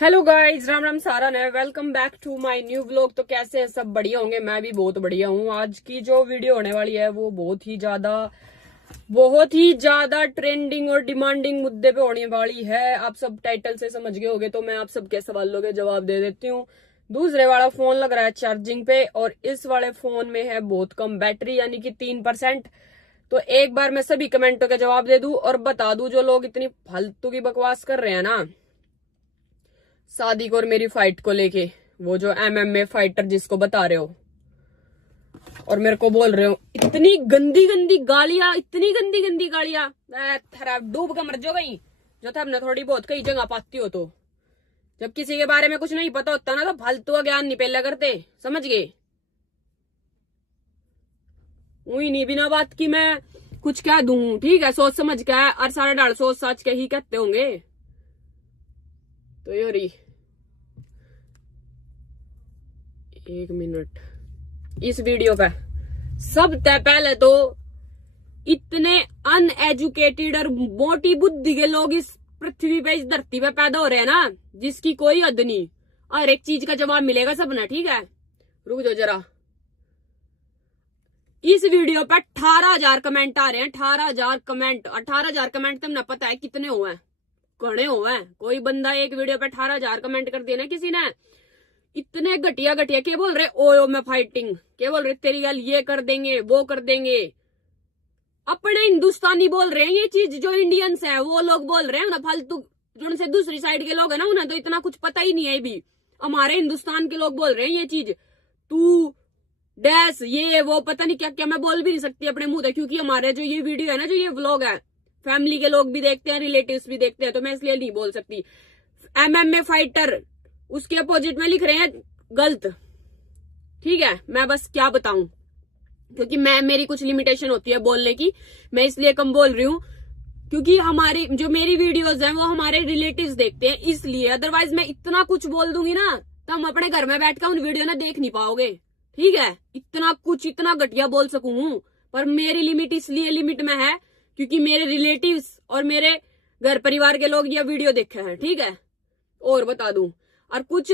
Hello guys, Ram Ram Saran है। Welcome back to my new vlog. तो कैसे हैं सब? बढ़िया होंगे। मैं भी बहुत बढ़िया हूँ। आज की जो वीडियो होने वाली है वो बहुत ही ज्यादा ट्रेंडिंग और डिमांडिंग मुद्दे पे होने वाली है। आप सब टाइटल से समझ गए होंगे, तो मैं आप सबके सवालों के जवाब दे देती हूँ। दूसरे वाला फोन लग रहा है चार्जिंग पे और इस वाले फोन में है बहुत कम बैटरी, यानी कि 3%। तो एक बार मैं सभी कमेंटों के जवाब दे दूं और बता दूं, जो लोग इतनी फालतू की बकवास कर रहे हैं ना सादिक और मेरी फाइट को लेके, वो जो MMA फाइटर जिसको बता रहे हो और मेरे को बोल रहे हो इतनी गंदी गंदी गालियां, इतनी गंदी गंदी गालियां, थरा डूब कर मर जाओ भाई। जो था हमने थोड़ी बहुत कई जगह पाती हो, तो जब किसी के बारे में कुछ नहीं पता होता ना तो फालतू का ज्ञान नहीं पहले करते, समझ गए? वही नहीं, बिना बात की मैं कुछ कह दूं, ठीक है? सोच समझ के और सारे डाल सोच साच के ही कहते होंगे। तो योरी एक मिनट, इस वीडियो पे सबसे पहले तो इतने अनएजुकेटेड और मोटी बुद्धि के लोग इस पृथ्वी पे, इस धरती पे पैदा हो रहे हैं ना, जिसकी कोई हद नहीं। हर एक चीज का जवाब मिलेगा सब ना, ठीक है? रुक जाओ जरा। इस वीडियो पे 18,000 कमेंट आ रहे हैं। 18,000 कमेंट। 18,000 कमेंट तुमने पता है कितने हुए हैं? घने हुए हैं। कोई बंदा एक वीडियो पे 18,000 कमेंट कर दिया ना किसी ने, इतने घटिया घटिया क्या बोल रहे, ओयो में फाइटिंग, क्या बोल रहे, तेरी गल ये कर देंगे वो कर देंगे। अपने हिंदुस्तानी बोल रहे हैं ये चीज, जो इंडियंस है वो लोग बोल रहे हैं ना फालतू। जो उनसे दूसरी साइड के लोग है ना, उन्हें तो इतना कुछ पता ही नहीं है भी। हमारे हिंदुस्तान के लोग बोल रहे हैं ये चीज, तू डैश ये वो पता नहीं क्या क्या। मैं बोल भी नहीं सकती अपने मुंह से, क्योंकि हमारे जो ये वीडियो है ना, जो ये व्लॉग है, फैमिली के लोग भी देखते हैं, रिलेटिव्स भी देखते हैं, तो मैं इसलिए नहीं बोल सकती। MMA फाइटर उसके अपोजिट में लिख रहे हैं गलत, ठीक है? मैं बस क्या बताऊं, क्योंकि मेरी कुछ लिमिटेशन होती है बोलने की, मैं इसलिए कम बोल रही हूँ। क्योंकि हमारी जो मेरी वीडियोस हैं वो हमारे रिलेटिव्स देखते हैं, इसलिए। अदरवाइज मैं इतना कुछ बोल दूंगी ना तो हम अपने घर में बैठकर उन वीडियो ना देख नहीं पाओगे, ठीक है? इतना कुछ, इतना घटिया बोल सकूं, पर मेरी लिमिट इसलिए लिमिट में है क्योंकि मेरे रिलेटिव्स और मेरे घर परिवार के लोग ये वीडियो देखे हैं, ठीक है? और बता दूं, और कुछ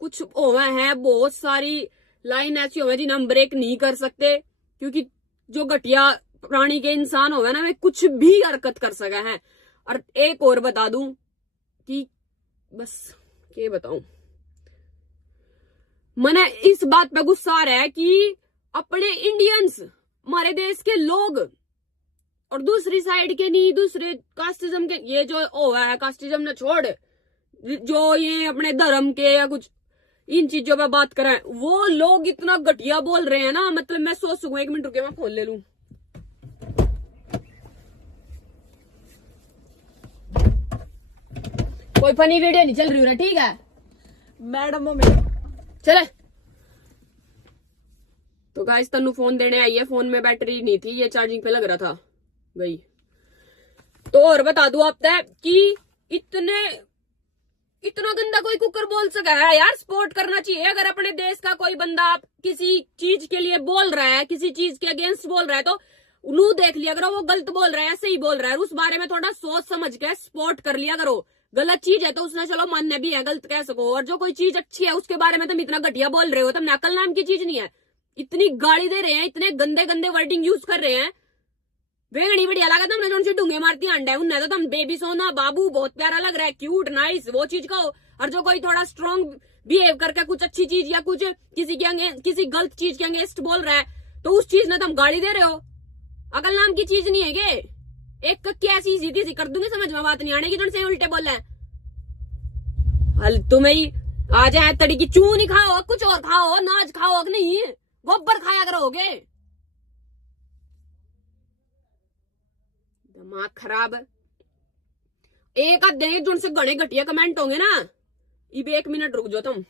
कुछ हुए हैं, बहुत सारी लाइन ऐसी हुए जिन्हें हम ब्रेक नहीं कर सकते, क्योंकि जो घटिया प्राणी के इंसान होगा ना, वे कुछ भी हरकत कर सके हैं। और एक और बता दूं कि बस क्या बताऊं, मने इस बात पे गुस्सा आ रहा है कि अपने इंडियंस, हमारे देश के लोग, और दूसरी साइड के नहीं, दूसरे कास्टिज्म के, ये जो हुआ है कास्टिज्म ने छोड़, जो ये अपने धर्म के या कुछ इन चीजों पे बात करें, वो लोग इतना घटिया बोल रहे हैं ना, मतलब मैं सोच सकूं। एक मिनट रुके, मैं फोन ले लूं। कोई फनी वीडियो नहीं चल रही है, ठीक है मैडम? चले तो गाइस, तन्नू फोन देने आई है। फोन में बैटरी नहीं थी, ये चार्जिंग पे लग रहा था, गई। तो और बता दूं आप तक कि इतना गंदा कोई कुकर बोल सका है यार? सपोर्ट करना चाहिए। अगर अपने देश का कोई बंदा किसी चीज के लिए बोल रहा है, किसी चीज के अगेंस्ट बोल रहा है, तो नू देख लिया करो वो गलत बोल रहा है, ऐसे ही बोल रहा है, उस बारे में थोड़ा सोच समझ के सपोर्ट कर लिया करो। गलत चीज है तो उसने चलो मानने भी है, गलत कह सको। और जो कोई चीज अच्छी है उसके बारे में तुम इतना घटिया बोल रहे हो, तुम अकल नाम की चीज नहीं है, इतनी गाली दे रहे हैं, इतने गंदे गंदे वर्डिंग यूज कर रहे हैं। वेगनी बढ़िया लगा तुमने जो ढूंगे मारती अंडा है उन्हें, तो तुम बेबी सोना बाबू बहुत प्यारा लग रहा है, क्यूट नाइस, वो चीज कहो। और जो कोई थोड़ा स्ट्रॉन्ग बिहेव करके कुछ अच्छी चीज या कुछ किसी गलत चीज के अगेंस्ट बोल रहा है, तो उस चीज ने तुम गाली दे रहे हो। अकल नाम की चीज नहीं है के? एक कैसी सीधी सी कर दूंगी, समझ में बात नहीं आने की, तुमसे उल्टे बोल रहे हैं। हल तुम्हें ही आ जाए तड़ी की चू नहीं खाओ, कुछ और खाओ, नाच खाओ, नहीं गोबर खाया करोगे। दिमाग खराब। एक आध दिन जो उनसे घने घटिया कमेंट होंगे ना, इब एक मिनट रुक जाओ तुम।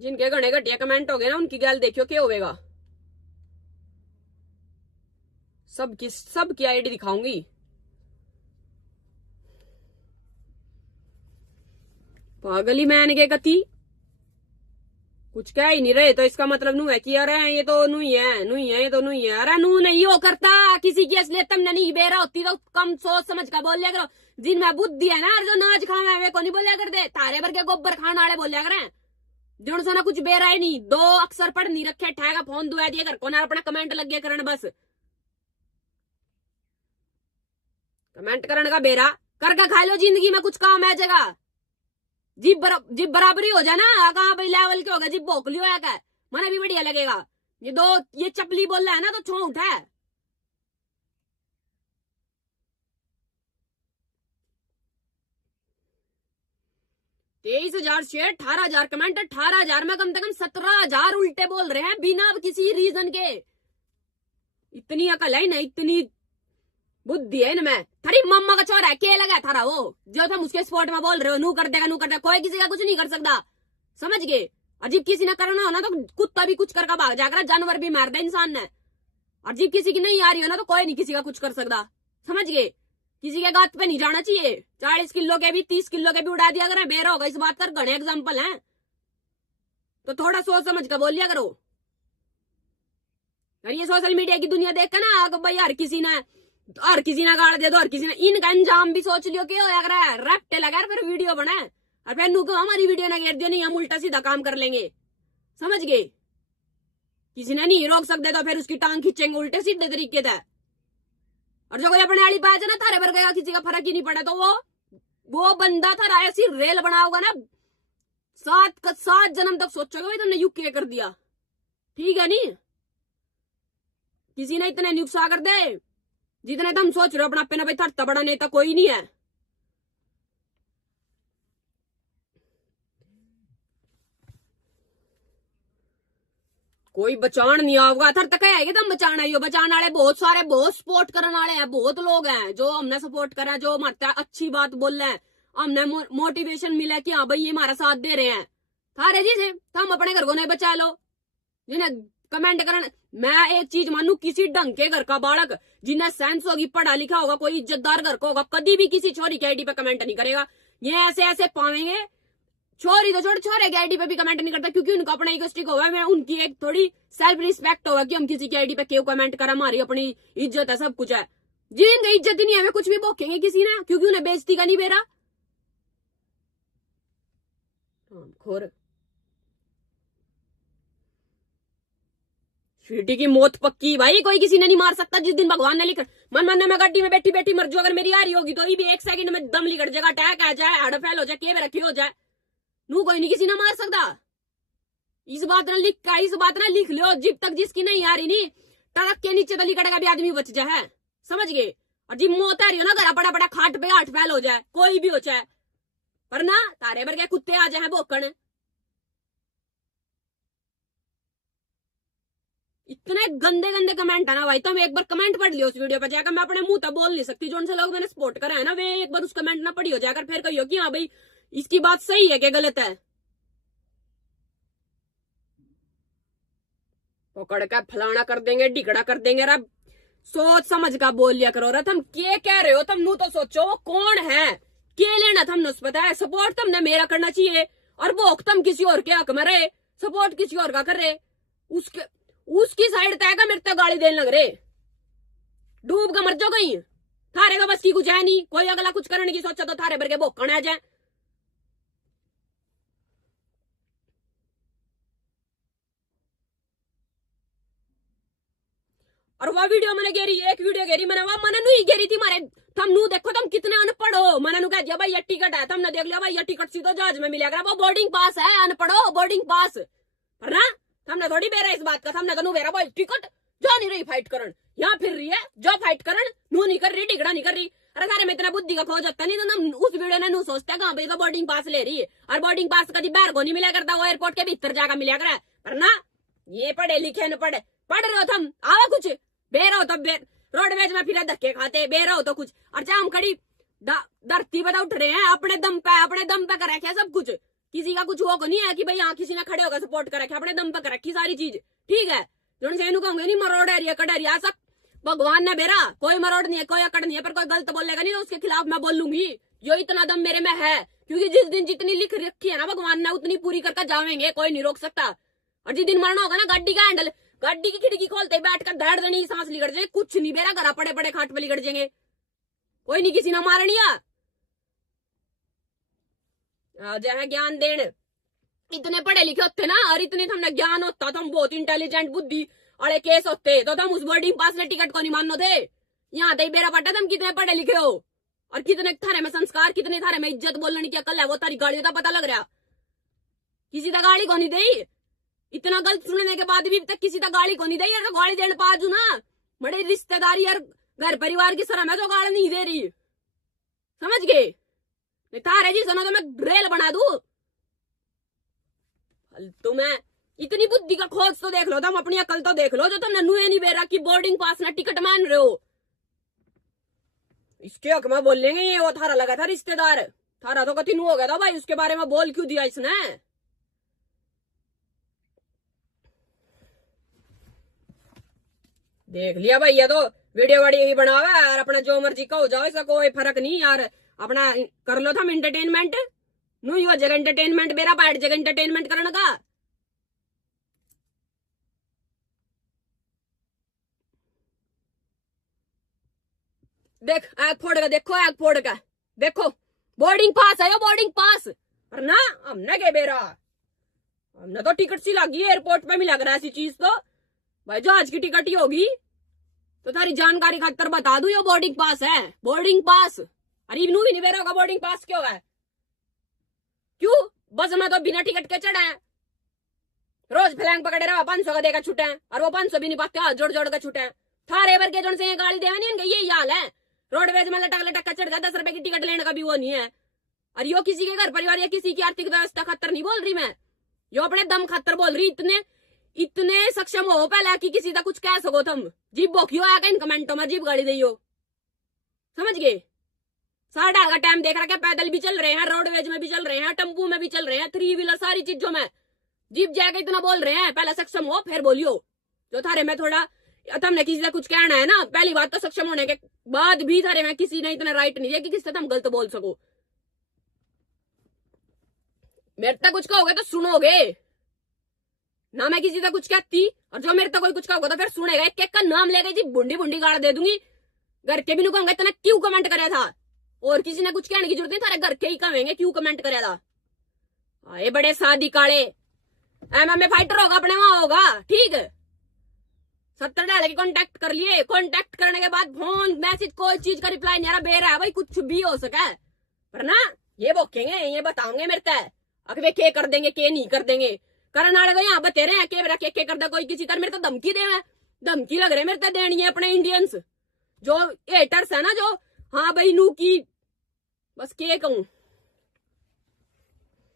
जिनके घने घटिया कमेंट होंगे ना, उनकी गल देखियो क्या होगा। सबकी आईडी दिखाऊंगी। पागली मैन के कति कुछ कह ही नहीं रहे, तो इसका मतलब नू है कि अरे ये तो नू ही है, नू ही है, ये तो नू ही है। अरे नू नहीं हो करता किसी की असलियत तुमने नहीं बेरा होती तो कम सोच समझ का बोल लिया करो। जिनमें बुद्धि है ना, जो नाच खाना है वे को नहीं बोलिया कर दे, तारे भर के गोबर खाने वाले बोलिया करे। जन सोना कुछ बेरा है नहीं, 2 अक्षर पढ़ नहीं रखे, ठेगा फोन दुआ दिया कर को ना अपना कमेंट लग गया करण, बस कमेंट करने का बेरा करके खा लो, जिंदगी में कुछ काम है जगह। जिब बराबरी हो जाए ना, कहाँ भाई लेवल के होगा, जिब भोक लियो है मना भी बढ़िया लगेगा। ये चपली बोल रहा है ना तो छो उठा है। तेईस 13,000 शेयर, 18,000 कमेंट, 18,000 में कम से कम 17,000 उल्टे बोल रहे हैं बिना किसी रीजन के। इतनी अकल है ना, इतनी बुद्धि है इनमें। थारी मम्मा का छोरा है, के लगा थारा वो जो तुम उसके स्पॉट में बोल रहे हो, नू कर देगा नू कर देगा, कोई किसी का कुछ नहीं कर सकता, समझ गए। अजीब किसी ने करना हो ना तो कुत्ता भी कुछ करके भाग जाकर, जानवर भी मार दे इंसान ने। और जीप किसी की नहीं आ रही हो ना तो कोई नहीं किसी का कुछ कर सकता, समझ गए। किसी के गात पे नहीं जाना चाहिए। 40 किलो के भी 30 किलो के भी उड़ा दिया करें, बेरा होगा इस बात कर, घने एग्जाम्पल हैं। तो थोड़ा सोच समझ कर बोलिया करो। और ये सोशल मीडिया की दुनिया देख कर ना भाई हर किसी ने गाड़ दे दो, हर किसी ने इनका अंजाम भी सोच लियो क्या होया करे, रैप्टे लगा फिर वीडियो बने और फिर नू हमारी वीडियो ना घेर दियो, नहीं हम उल्टा सीधा काम कर लेंगे, समझ गए। किसी ने नहीं रोक सकते तो फिर उसकी टांग खींचेंगे उल्टे सीधे तरीके से। और जो कोई अपने आड़ी पाया ना थारे भर गया, किसी का फर्क ही नहीं पड़ा, तो वो बंदा थारा ऐसी रेल बना होगा ना, 7 जन्म तक सोचोगे भाई तुमने युग के कर दिया, ठीक है नहीं। किसी ने इतने नुकसान कर दे जितने तुम सोच रहे हो अपना, अपने भाई थरता बड़ा नेता कोई नहीं है। कोई बचान नहीं होगा, थर तक है तुम बचाना ही हो। बचाने वाले बहुत सारे, बहुत सपोर्ट करने वाले हैं, बहुत लोग हैं जो हमने सपोर्ट करा, जो हमारे अच्छी बात बोल रहे हैं, हमने मोटिवेशन मिला कि हाँ भाई ये हमारा साथ दे रहे हैं। थारे जी से तुम अपने घर को नहीं बचा लो, जिन्हें कमेंट करना। मैं एक चीज मानू, किसी ढंग के घर का बालक जिन्हें सेंस होगी, पढ़ा लिखा होगा, कोई इज्जतदार घर का होगा, कभी भी किसी छोरी के आईडी पे कमेंट नहीं करेगा। ये ऐसे ऐसे पावेंगे, छोरी तो छोड़, छोरे की आईडी पे भी कमेंट नहीं करता, क्योंकि उनका अपना इगोस्टिक होगा। मैं उनकी एक थोड़ी सेल्फ रिस्पेक्ट होगा कि हम किसी की आईडी पे क्यों कमेंट करें, हमारी अपनी इज्जत है, सब कुछ है। जिनकी इज्जत ही नहीं है वे कुछ भी बोकेंगे किसी ने, क्योंकि उन्हें बेइज्जती का नहीं बेरा। खोर स्वीटी की मौत पक्की भाई, कोई किसी ने नहीं मार सकता। जिस दिन भगवान ने लिखा, मन में गाड़ी में बैठी बैठी मर जो, अगर मेरी आ रही होगी तो ये भी 1 सेकंड में दम लिकट जाएगा, अटैक आ जाए, हार्ट फेल हो जाए, के रखी हो जाए, नू कोई नहीं किसी ने मार सकता। इस बात ना लिख लो, जब तक जिसकी नहीं आ रही नहीं, टड़क के नीचे तो लिकट का भी आदमी बच जाए, समझ गए। और जिब मौत आ रही हो ना, घर बड़ा बड़ा खाट पे हार्ट फेल हो जाए, कोई भी हो जाए, पर ना तारे भर के कुत्ते आ जाए भोकण। इतने गंदे गंदे कमेंट है ना भाई, तुम एक बार कमेंट पढ़ लियो उस वीडियो पर जाकर। मैं अपने मुंह तक बोल नहीं सकती, जो से लोग मैंने सपोर्ट करा है ना, वे एक बार उस कमेंट ना पढ़ी हो जाकर, फिर कहियो कि हाँ भाई इसकी बात सही है कि गलत है। पकड़ कर फलाना कर देंगे, ढिकड़ा कर देंगे। रब सोच समझ का बोल लिया करो। रहा तुम क्या कह रहे हो, तुम नू तो सोचो वो कौन है, क्या लेना था हमने पता है। सपोर्ट तुमने मेरा करना चाहिए, और वो तुम किसी और के हक में रहे, सपोर्ट किसी और का कर रहे, उसकी साइड तय का मेरे तक गाली देने लग रहे। डूब का मर जाओ कहीं, थारे का बस की कुछ है नहीं। कोई अगला कुछ करने की सोचा तो थारे भर के भोकण आ जाए। और वह वीडियो मैंने घेरी, एक वीडियो घेरी मैंने, वह मैंने नहीं घेरी थी मारे। तुम नू देखो तुम कितने अनपढ़ हो। मैंने नू कह दिया भाई ये टिकट है, तुमने देख लिया भाई ये टिकट सीधो जहाज में मिलेगा, वो बोर्डिंग पास है, अनपढ़ हो बोर्डिंग पास। पर ना हमने थोड़ी बेरा इस बात का, हमने तो नू बेरा भाई टिकट जो नहीं रही फाइट करन, यहाँ फिर रही है जो फाइट करन, नू नहीं कर रही, टिकड़ा नहीं कर रही। अरे सारे में इतना बुद्धि का खोज होता नहीं तो हम उस वीडियो ने नू सोचते कहाँ भाई तो बोर्डिंग पास ले रही है, और बोर्डिंग पास कभी बाहर को नहीं मिला करता, वो एयरपोर्ट के भीतर जाकर मिला कर। पर ना ये पढ़े लिखे न पढ़े, पढ़ रहे हो तुम आवा कुछ, बेरा हो तो रोडवेज में फिर धक्के खाते, बेरा हो तो कुछ। और जहाँ हम खड़ी धरती पे उठ रहे हैं, अपने दम पे कर रखे सब कुछ, किसी का कुछ वो को नहीं है कि भाई यहाँ किसी ने खड़े होकर सपोर्ट कर रखे, अपने दम पे कर रखी सारी चीज, ठीक है। जो से कहूंगे नहीं मरोड़ एरिया कट एरिया सब भगवान ने बेरा, कोई मरोड़ नहीं है, कोई अकड़ नहीं है, पर कोई गलत बोलेगा नहीं तो उसके खिलाफ मैं बोलूंगी, यो इतना दम मेरे में है, क्योंकि जिस दिन जितनी लिख रखी है ना भगवान ने उतनी पूरी करके जावेंगे, कोई नहीं रोक सकता। और जिस दिन मरना होगा ना, गाड़ी का हैंडल, गाड़ी की खिड़की खोलते बैठ कर धड़ देनी, सांस लिगड़ जाए, कुछ नहीं मेरा घर पड़े पड़े खाट पे लिगड़ जाएंगे, कोई नहीं किसी ने मारनिया। जहाँ ज्ञान देन, इतने पढ़े लिखे होते ना और इतने हमने ज्ञान होता तो हम बहुत इंटेलिजेंट बुद्धि अरे केस होते तो हम उस बोर्डिंग पास ने टिकट को नहीं मानो थे। यहाँ दे बेरा पट्टा तुम कितने पढ़े लिखे हो और कितने थारे में संस्कार, कितने थारे में इज्जत बोलने की अकल है, वो तारी गाड़ी का पता लग रहा। किसी का गाड़ी को नहीं दे, इतना गलत सुनने के बाद भी तक किसी का गाड़ी को नहीं दे यार। गाड़ी देने पाजू ना बड़े रिश्तेदारी यार घर परिवार की शर्म है तो गाड़ी नहीं दे रही, समझ गए? नहीं थारे जी सुनो तो मैं रेल बना दू। तुम्हें इतनी बुद्धि का खोज तो देख लो, तुम अपनी अकल तो देख लो, जो तुमने नुए नहीं बेरा की बोर्डिंग पास ना टिकट मान रहे हो। इसके हक में बोल लेंगे ये वो थारा लगा था रिश्तेदार, थारा तो कति नु हो गया था भाई, उसके बारे में बोल क्यों दिया इसने? देख लिया भाई, ये तो वीडियो वाड़ी भी बनावा है और अपना जो मर्जी का हो जाओ, इसका कोई फर्क नहीं यार। अपना कर लो था एंटरटेनमेंट, नु यो जगह एंटरटेनमेंट मेरा पार्ट जगह एंटरटेनमेंट करने का। देख आग फोड़ का, देखो आग फोड़ का, देखो बोर्डिंग पास है यो, बोर्डिंग पास। और ना हमने के बेरा, हमने तो टिकट सी लगी एयरपोर्ट पे मिला कर ऐसी चीज तो भाई जहाज की टिकट ही होगी। तो तारी जानकारी खातर बता दू यो बोर्डिंग पास है, बोर्डिंग पास। अरे इनू भी नहीं बेरा होगा बोर्डिंग पास क्यों है? क्यों बस में तो बिना टिकट के चढ़े हैं, रोज फ्लैंग पकड़े रहा 500 का देकर छुटे हैं और वो 500 भी नहीं पाते, हाथ जोड़ जोड़ कर छुटे हैं। थारे भर के जोन से गाड़ी देवे नहीं इनके ये हाल है। रोडवेज में लटक लटक कर चढ़ गया, 10 रुपए की टिकट लेने का भी वो नहीं है। और यो किसी के घर परिवार या किसी की आर्थिक व्यवस्था खातर नहीं बोल रही मैं, यो अपने दम खातर बोल रही। इतने सक्षम हो पहले कि किसी का कुछ कह सको तुम। जीप बोकियो आया इन कमेंटों में, जीप गाड़ी दियो, समझ गए? 7:30 का टाइम देख रहा, पैदल भी चल रहे हैं, रोडवेज में भी चल रहे हैं, टेम्पू में भी चल रहे हैं, 3 व्हीलर सारी चीजों में जीप जाके इतना बोल रहे हैं। पहले सक्षम हो फिर बोलियो। जो थारे में थोड़ा तुमने किसी से कुछ कहना है ना, पहली बात तो सक्षम होने के बाद भी थारे में किसी ने इतना राइट नहीं दिया कि किसी से तुम गलत बोल सको। मेरे तक कुछ कहोगे तो सुनोगे ना, मैं किसी से कुछ कहती, और जो मेरे तक कोई कुछ कहोगे तो फिर सुनेगा। एक एक का नाम लेगा जी, बुंडी बुंडी गाड़ दे दूंगी। घर के भी नहीं कहूंगा इतना क्यों कमेंट कराया था, और किसी ने कुछ कहने की जरूरत नहीं, थारे घर के ही कहेंगे क्यों कमेंट कराया था। आए बड़े शादी काले MMA फाइटर होगा अपने वहां होगा, ठीक है। 70 डाल के कॉन्टेक्ट कर लिए, कॉन्टेक्ट करने के बाद फोन मैसेज कोई चीज का रिप्लाई नहीं आ रहा, बेरा है भाई, कुछ भी हो सके। पर ना ये बोकेंगे, ये बताओगे मेरे तय अगर के कर देंगे के नहीं कर देंगे। करने वाले तो यहाँ बते रहे हैं के कर दे कोई किसी का, मेरे तो धमकी दे, धमकी लग रहे मेरे तो देनी है अपने इंडियंस जो हेटर्स है ना, जो हाँ भाई नू की बस के कहूं।